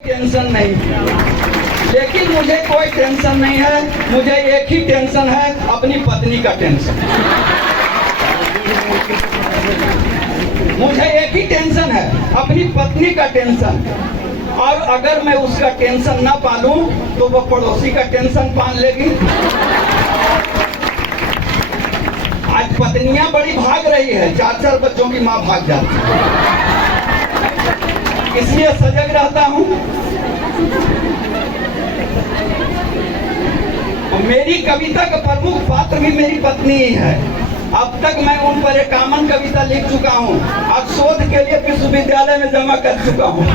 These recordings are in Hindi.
टेंशन नहीं, लेकिन मुझे कोई टेंशन नहीं है। मुझे एक ही टेंशन है, अपनी पत्नी का टेंशन। मुझे एक ही टेंशन है, अपनी पत्नी का टेंशन। और अगर मैं उसका टेंशन ना पालूं तो वो पड़ोसी का टेंशन पाल लेगी। आज पत्नियां बड़ी भाग रही है, 4-4 बच्चों की मां भाग जाती है। इसलिए सजग रहता हूं। मेरी कविता का प्रमुख पात्र भी मेरी पत्नी ही है। अब तक मैं उन पर 51 कविता लिख चुका हूं। अब शोध के लिए विश्वविद्यालय में जमा कर चुका हूं।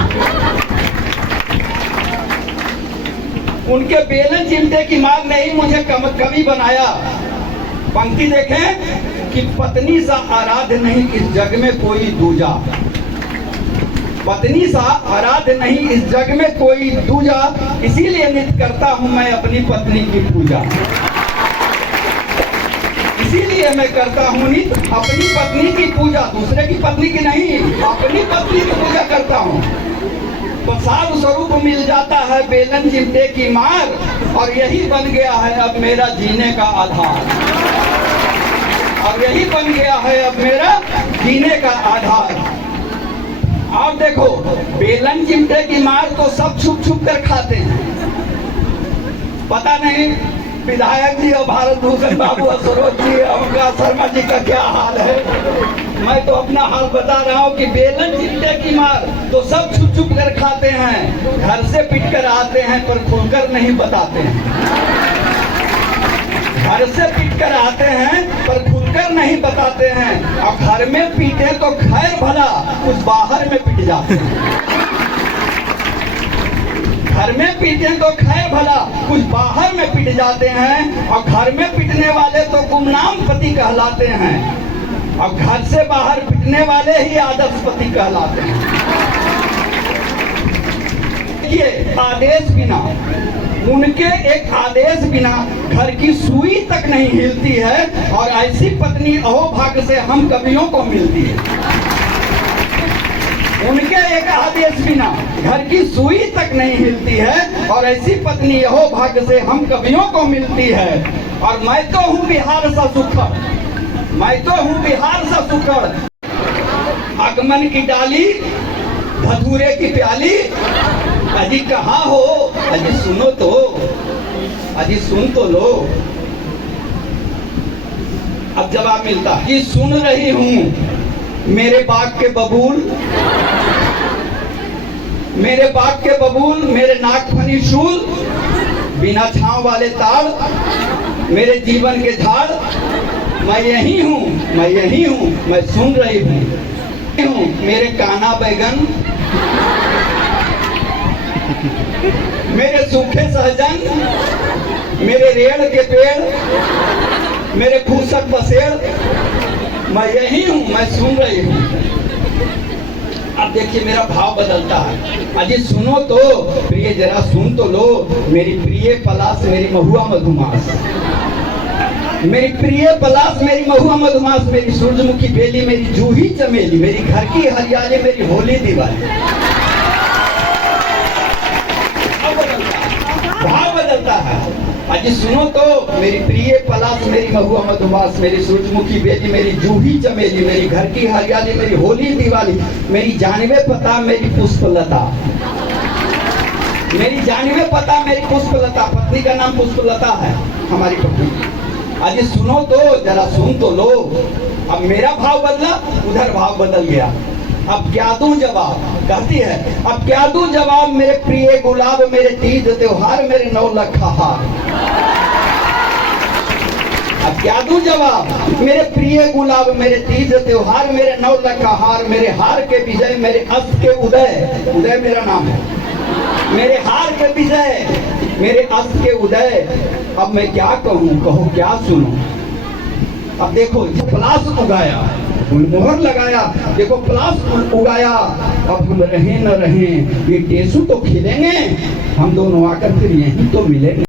उनके बेलन चिमटे की मांग ने ही मुझे कवि बनाया। पंक्ति देखें कि पत्नी सा आराध्य नहीं इस जग में कोई दूजा, पत्नी सा आराध्य नहीं इस जग में कोई दूजा, इसीलिए नित्य करता हूं मैं अपनी पत्नी की पूजा। इसीलिए मैं करता हूं नित्य अपनी पत्नी की पूजा, दूसरे की पत्नी की नहीं, अपनी पत्नी की पूजा करता हूं। प्रसाद स्वरूप मिल जाता है बेलन चिमटे की मार, और यही बन गया है अब मेरा जीने का आधार। और यही बन गया है अब मेरा जीने का आधार। और देखो, बेलन चिमटे की मार तो सब छुप छुप कर खाते हैं। पता नहीं विधायक जी और भारत भूषण बाबू और सरोज जी और शर्मा जी का क्या हाल है। मैं तो अपना हाल बता रहा हूँ कि बेलन चिमटे की मार तो सब छुप छुप कर खाते हैं। घर से पिट कर आते हैं पर खुलकर नहीं बताते हैं। घर से पीट कर आते हैं पर खुलकर नहीं बताते हैं। और घर में पीटे तो खैर भला, कुछ बाहर में पिट जाते हैं। घर में पीटे तो खैर भला, कुछ बाहर में पिट जाते हैं। और घर में पिटने वाले तो गुमनाम पति कहलाते हैं, और घर से बाहर पिटने वाले ही आदर्श पति कहलाते हैं। ये आदेश बिना, उनके एक आदेश बिना घर की सुई तक नहीं हिलती है। और ऐसी पत्नी अहोभाग्य से हम कवियों को मिलती है। उनके एक आदेश बिना घर की सुई तक नहीं हिलती है, और ऐसी पत्नी अहोभाग्य से हम कवियों को मिलती है। और मैं तो हूँ बिहार सा सुखड़, मैं तो हूँ बिहार सा सुखड़। आगमन की डाली, धतूरे की प्याली, अजी कहाँ हो, अजी सुनो तो, अजी सुन तो लो। अब जवाब मिलता, जी सुन रही हूँ मेरे बाग के बबूल, मेरे बाग के बबूल, मेरे नागफनी शूल, बिना छांव वाले ताड़, मेरे जीवन के झाड़। मैं यही हूँ, मैं यही हूँ, मैं सुन रही हूँ मेरे काना बैगन, मेरे सूखे सहजन, मेरे रेड़ के पेड़, मेरे फूसक बसेड़। मैं यही हूँ, मैं सुन रही हूँ। अब देखिए मेरा भाव बदलता है। अजी सुनो तो प्रिय, जरा सुन तो लो। मेरी प्रिय पलाश, मेरी महुआ मधुमास, मेरी प्रिय पलाश, मेरी महुआ मधुमास, मेरी सूरजमुखी बेली, मेरी जूही चमेली, मेरी घर की हरियाली, मेरी होली दिवाली। भाव बदलता है। अजी सुनो तो मेरी प्रिय पलाश, मेरी महुआ मधुमास, मेरी सूरजमुखी बेली, मेरी जूही चमेली, मेरी घर की हरियाली, मेरी होली दिवाली, मेरी जानवे पता, मेरी पुष्पलता, मेरी जानवे पता, मेरी पुष्पलता। पत्नी का नाम पुष्पलता है, हमारी पत्नी। अजी सुनो तो, जरा सुन तो लो। अब मेरा भाव बदला, उधर भाव बदल गया। अब क्या दूं जवाब, कहती है अब क्या दूं जवाब, मेरे प्रिय गुलाब, मेरे तीज त्योहार, मेरे 9 लखा हार। अब क्या दूं जवाब, मेरे प्रिय गुलाब, मेरे तीज त्योहार, मेरे 9 लखा हार, मेरे हार के विजय, मेरे अस्त के उदय, उदय मेरा नाम है, मेरे हार के विजय, मेरे अस्त के उदय। अब मैं क्या कहूँ, कहो क्या सुनूं। अब देखो पलाश उगाया, फूलमोहर लगाया, देखो पलाश उगाया। अब हम रहें न रहें, ये टेसू तो खिलेंगे, हम दोनों आकर फिर यहीं तो मिलेंगे।